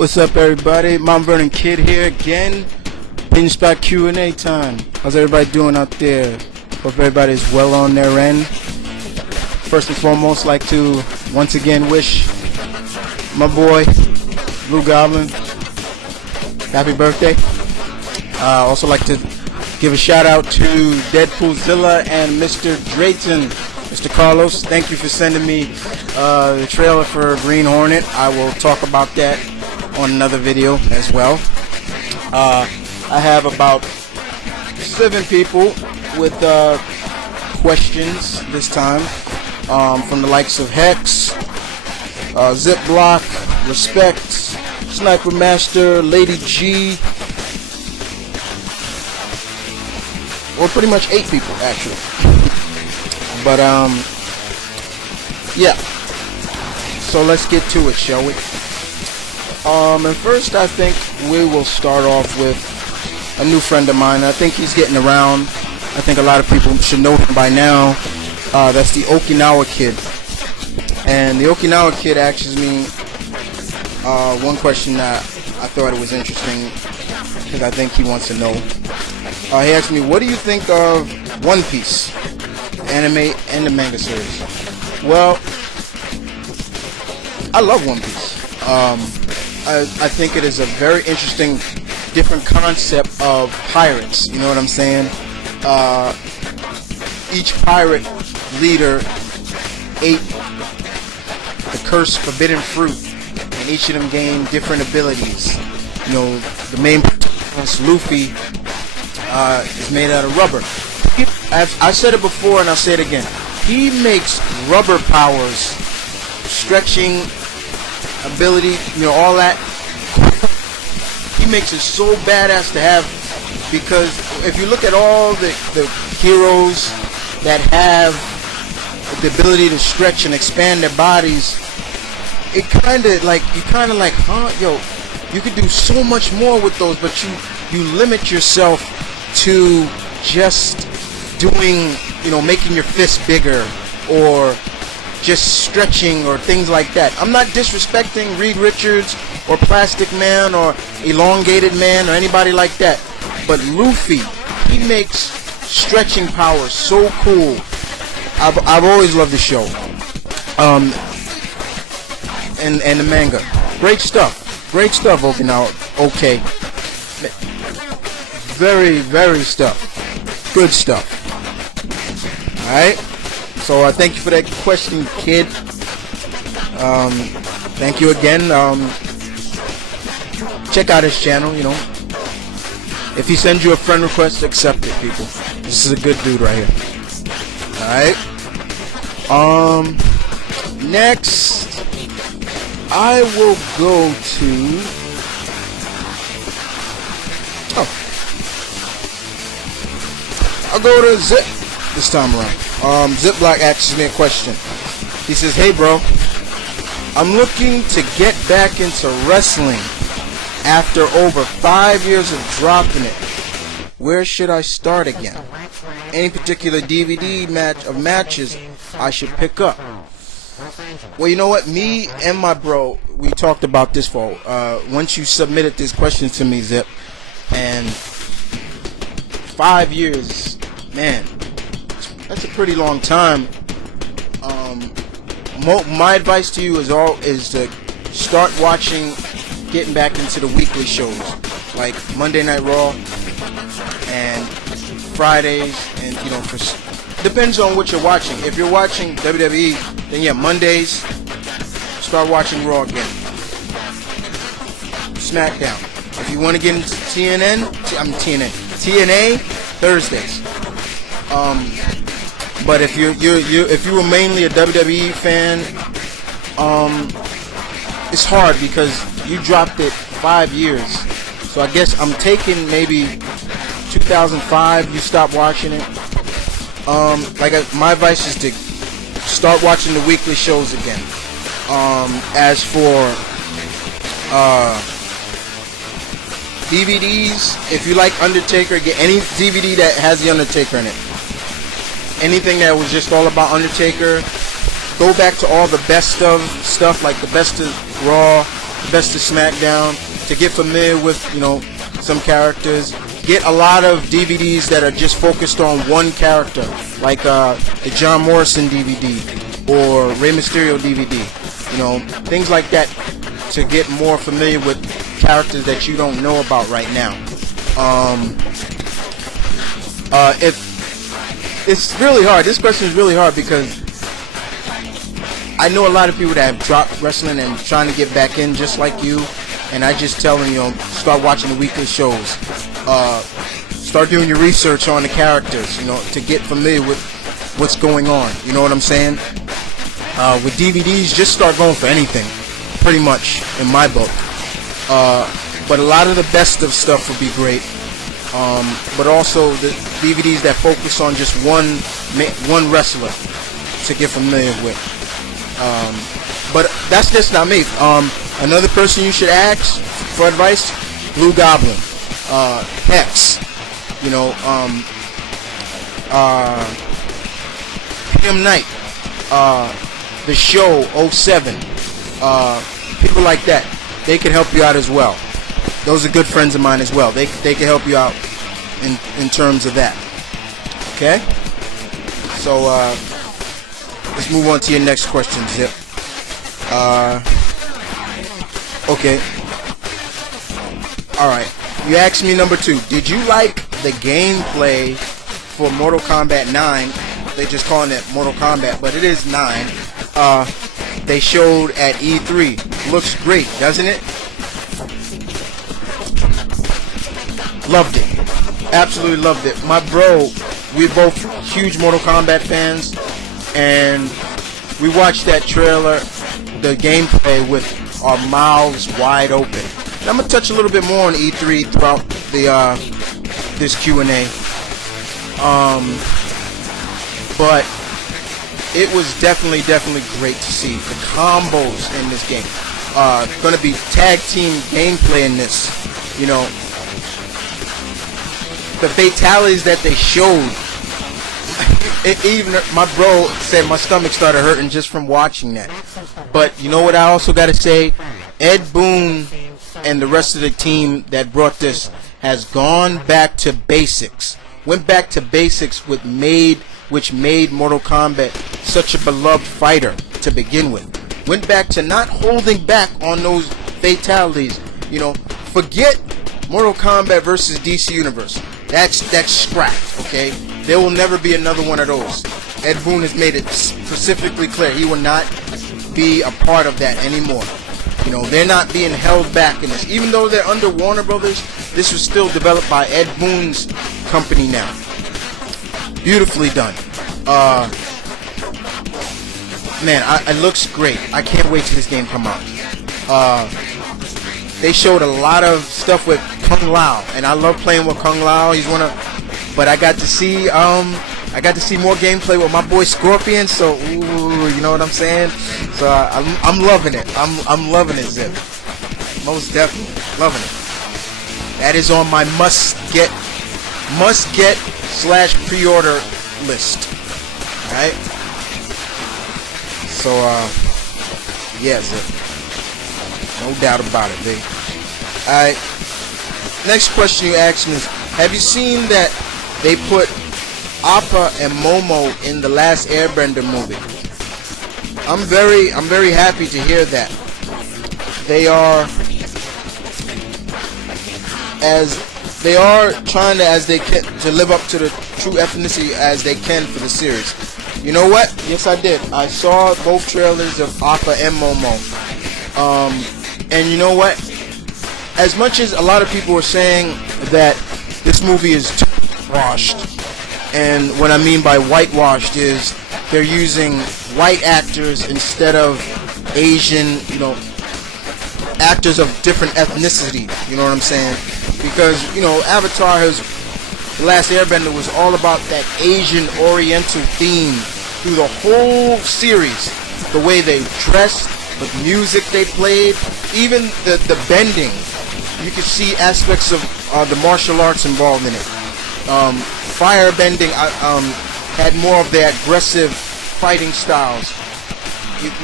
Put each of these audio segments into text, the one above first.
What's up, everybody? Mount Vernon Kid here again. Pinch Spot Q&A time. How's everybody doing out there? Hope everybody's well on their end. First and foremost, like to once again wish my boy Blue Goblin happy birthday. Also like to give a shout out to Deadpoolzilla and Mr. Drayton. Mr. Carlos, thank you for sending me the trailer for Green Hornet. I will talk about that on another video as well. I have about 7 people with questions this time, from the likes of Hex, Zipblock, Respect, Sniper Master, Lady G, or pretty much 8 people actually. But yeah. So let's get to it, shall we? And first, I think we will start off with a new friend of mine. I think he's getting around. I think a lot of people should know him by now. That's the Okinawa Kid. And the Okinawa Kid asks me one question that I thought it was interesting, because I think he wants to know. He asked me, what do you think of One Piece, the anime and the manga series? Well, I love One Piece. I think it is a very interesting, different concept of pirates. You know what I'm saying? Each pirate leader ate the cursed forbidden fruit, and each of them gained different abilities. You know, the main protagonist, Luffy, is made out of rubber. I've said it before and I'll say it again. He makes rubber powers, stretching ability, you know, all that. He makes it so badass to have, because if you look at all the heroes that have the ability to stretch and expand their bodies, it kind of like, huh, yo, you could do so much more with those, but you limit yourself to just doing, you know, making your fist bigger or just stretching or things like that. I'm not disrespecting Reed Richards or Plastic Man or Elongated Man or anybody like that, but Luffy, he makes stretching powers so cool. I've always loved the show, and the manga. Great stuff, Okinawa. Okay, very stuff, good stuff. All right. So thank you for that question, kid. Thank you again. Check out his channel, you know. If he sends you a friend request, accept it, people. This is a good dude right here. Alright. Next, I will go to... I'll go to Zip this time around. Zipblock asks me a question. He says, hey bro, I'm looking to get back into wrestling after over 5 years of dropping it. Where should I start again? Any particular DVD matches I should pick up? Well, you know what? Me and my bro, we talked about this for once you submitted this question to me, Zip, and 5 years, man, that's a pretty long time. My advice to you is to start watching, getting back into the weekly shows like Monday Night Raw and Fridays, and you know, depends on what you're watching. If you're watching WWE, then yeah, Mondays. Start watching Raw again. SmackDown. If you want to get into TNA, Thursdays. But if you were mainly a WWE fan, it's hard because you dropped it 5 years. So I guess I'm taking maybe 2005. You stopped watching it. My advice is to start watching the weekly shows again. As for DVDs, if you like Undertaker, get any DVD that has the Undertaker in it. Anything that was just all about Undertaker, go back to all the best of stuff, like the best of Raw, Best of SmackDown, to get familiar with, some characters. Get a lot of DVDs that are just focused on one character, like the John Morrison DVD or Rey Mysterio DVD. Things like that, to get more familiar with characters that you don't know about right now. It's really hard. This question is really hard because I know a lot of people that have dropped wrestling and trying to get back in just like you, and I just tell them, start watching the weekly shows, start doing your research on the characters, to get familiar with what's going on. You know what I'm saying? With DVDs, just start going for anything, pretty much, in my book. But a lot of the best of stuff would be great. But also the DVDs that focus on just one wrestler to get familiar with. But that's just not me. Another person you should ask for advice, Blue Goblin, Hex, PM Knight, The Show 07, people like that. They can help you out as well. Those are good friends of mine as well. They can help you out in terms of that. Okay? So let's move on to your next question, Zip. Okay. Alright. You asked me number 2. Did you like the gameplay for Mortal Kombat 9? They're just calling it Mortal Kombat, but it is 9. They showed at E3. Looks great, doesn't it? Loved it. Absolutely loved it. My bro, we're both huge Mortal Kombat fans, and we watched that trailer, the gameplay, with our mouths wide open. And I'm gonna touch a little bit more on E3 throughout the this Q&A. But it was definitely great to see the combos in this game. Gonna be tag team gameplay in this. The fatalities that they showed. Even my bro said my stomach started hurting just from watching that. But you know what I also got to say? Ed Boon and the rest of the team that brought this has gone back to basics. Went back to basics which made Mortal Kombat such a beloved fighter to begin with. Went back to not holding back on those fatalities. Forget Mortal Kombat versus DC Universe. That's scrapped, okay? There will never be another one of those. Ed Boon has made it specifically clear he will not be a part of that anymore. They're not being held back in this. Even though they're under Warner Brothers, this was still developed by Ed Boon's company now. Beautifully done. Man, it looks great. I can't wait till this game come out. They showed a lot of stuff with Kung Lao, and I love playing with Kung Lao. But I got to see more gameplay with my boy Scorpion. So, you know what I'm saying? So I'm loving it. I'm loving it, Zip. Most definitely loving it. That is on my must get / pre-order list. All right. So yeah, Zip. No doubt about it, baby. Alright. Next question you asked me is, have you seen that they put Appa and Momo in the last Airbender movie? I'm very happy to hear that. They are trying to live up to the true ethnicity as they can for the series. You know what? Yes, I did. I saw both trailers of Appa and Momo. And you know what? As much as a lot of people are saying that this movie is too washed, and what I mean by whitewashed is they're using white actors instead of Asian, actors of different ethnicity. You know what I'm saying? Because Avatar The Last Airbender was all about that Asian Oriental theme through the whole series. The way they dressed, the music they played, even the bending. You could see aspects of the martial arts involved in it. Fire bending had more of the aggressive fighting styles.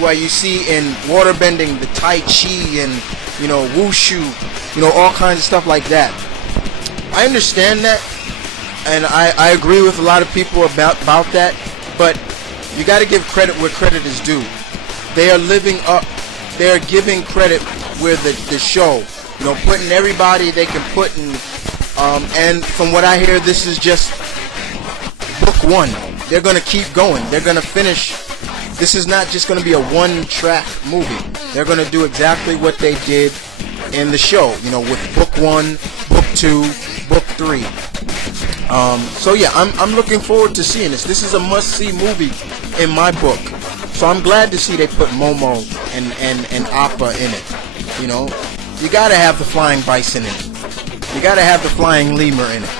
Where you see in water bending the Tai Chi and wushu, all kinds of stuff like that. I understand that, and I agree with a lot of people about that, but you got to give credit where credit is due. They are living up, they are giving credit where the show, putting everybody they can put in, and from what I hear, this is just book one. They're going to keep going. They're going to finish. This is not just going to be a one-track movie. They're going to do exactly what they did in the show, with book one, book two, book three. So yeah, I'm looking forward to seeing this. This is a must-see movie in my book. So I'm glad to see they put Momo and Appa in it. You got to have the flying bison in it. You got to have the flying lemur in it.